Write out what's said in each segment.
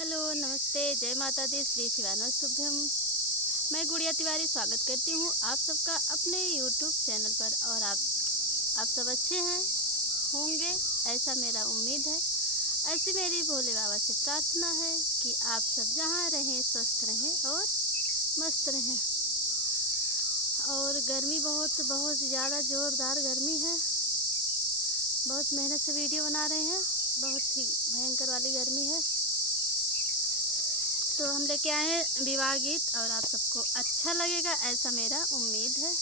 Hello, नमस्ते, जय माता दी, श्री शिवानस्तुभ्यम। मैं गुड़िया तिवारी स्वागत करती हूँ आप सबका अपने यूट्यूब चैनल पर। और आप सब अच्छे हैं होंगे, ऐसा मेरा उम्मीद है। ऐसी मेरी भोले बाबा से प्रार्थना है कि आप सब जहाँ रहें स्वस्थ रहें और मस्त रहें। और गर्मी बहुत बहुत ज़्यादा ज़ोरदार गर्मी है। बहुत मेहनत से वीडियो बना रहे हैं, बहुत ही भयंकर वाली गर्मी है। तो हम लेके आए हैं विवाह गीत और आप सबको अच्छा लगेगा ऐसा मेरा उम्मीद है।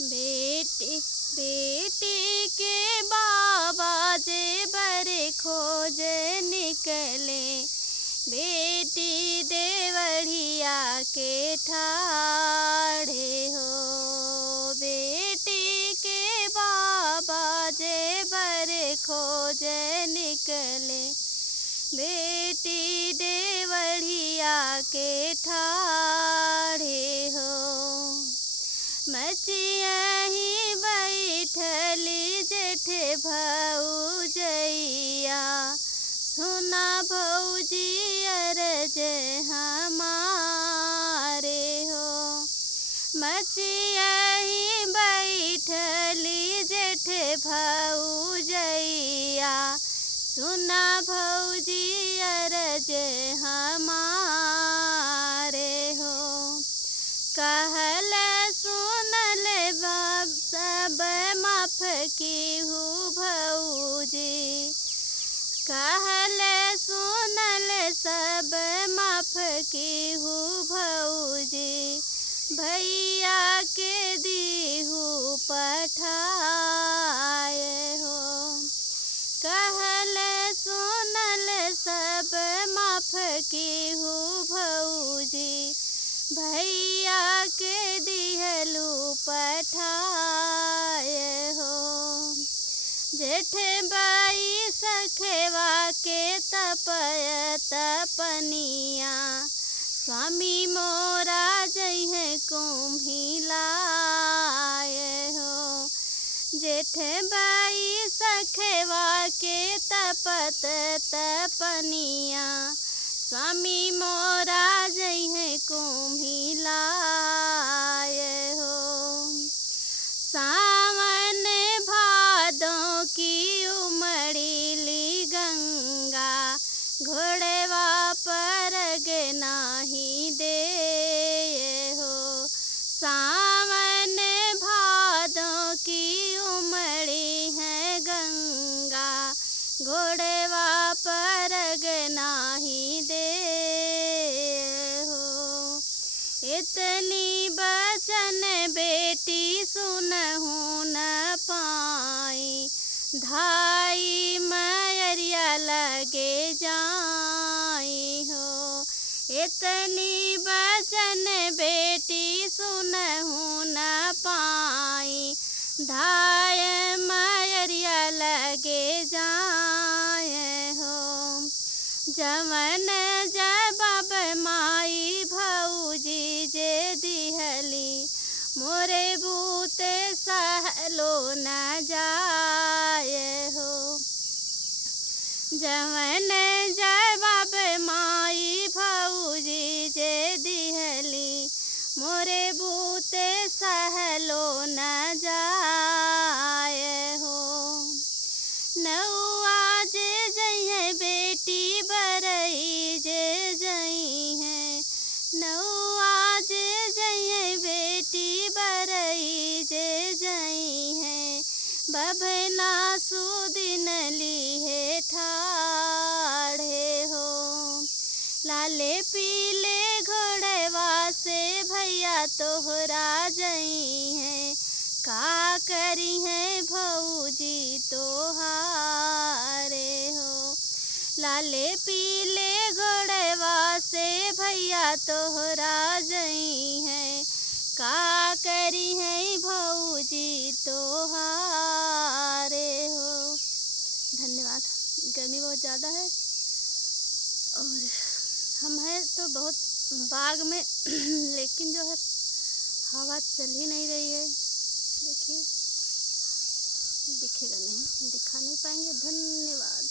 बेटी बेटी के बाबा जे बरे खोज निकले, बेटी देवढ़िया के ठाढ़े हो। बेटी के बाबा जे बरे खोज निकले, बेटी देवढ़िया के ठाढ़े हो। मचियहीं बैठली जेठ भौजैया, सुना भौजी अरज हमारे हो। मचियहीं बैठली जेठ भौजैया, सुना भौजी अरज हमारे हो। कहल सुनल बाप सब माफ की हूँ भौजी, कहल सुनल सब माफ की हूँ भौजी, भैया के दीहू पठाए हो। कहल सुनल सब माफ की हूँ भौजी, भैया के दिहलू पठाए हो। जेठ बाई सखेवा के तपय तपनिया, स्वामी मोरा जइहे कुम्हिलाए हो। जेठ बाई सखेवा के तपत तपनिया, स्वामी मोरा जइहे कुम्हिलाए हो। सावन भादों की उमड़ीली गंगा, घोड़वा परग नाही दे हो। सावन भादों की उमड़ी है गंगा, घोड़वा परग नाही दे हो। इतनी बचन बेटी सुनहु न पाई, धाई मैरिया लगे जाई हो। इतनी बचन बेटी सुनहु न पाई, धाय मैरिया लगे जाए हो। जवन जब माई भौजी जे दिहली, मोरे बूते सहलो न जाए हो। जवन जब माई भौजी जे दिहली, मोरे बूते सहलो न जाए हो। नौआ जे जइहे बेटी बरई जे जइहे, नौआ जे जइहे बेटी बरई जे जइहे, बभना सुदिन लिहे ठाढ़े हो। लाले पीले घोड़वा से भैया तोहरा जइहे, का करी है भौजी तोहारे हो। लाले पीले घोड़वा से भैया तोहरा जइहे, का करी है भौजी तोहारे हो। धन्यवाद। गर्मी बहुत ज़्यादा है और हम हैं तो बहुत बाग में लेकिन जो है हवा चल ही नहीं रही है। देखिए दिखेगा नहीं, दिखा नहीं पाएंगे। धन्यवाद।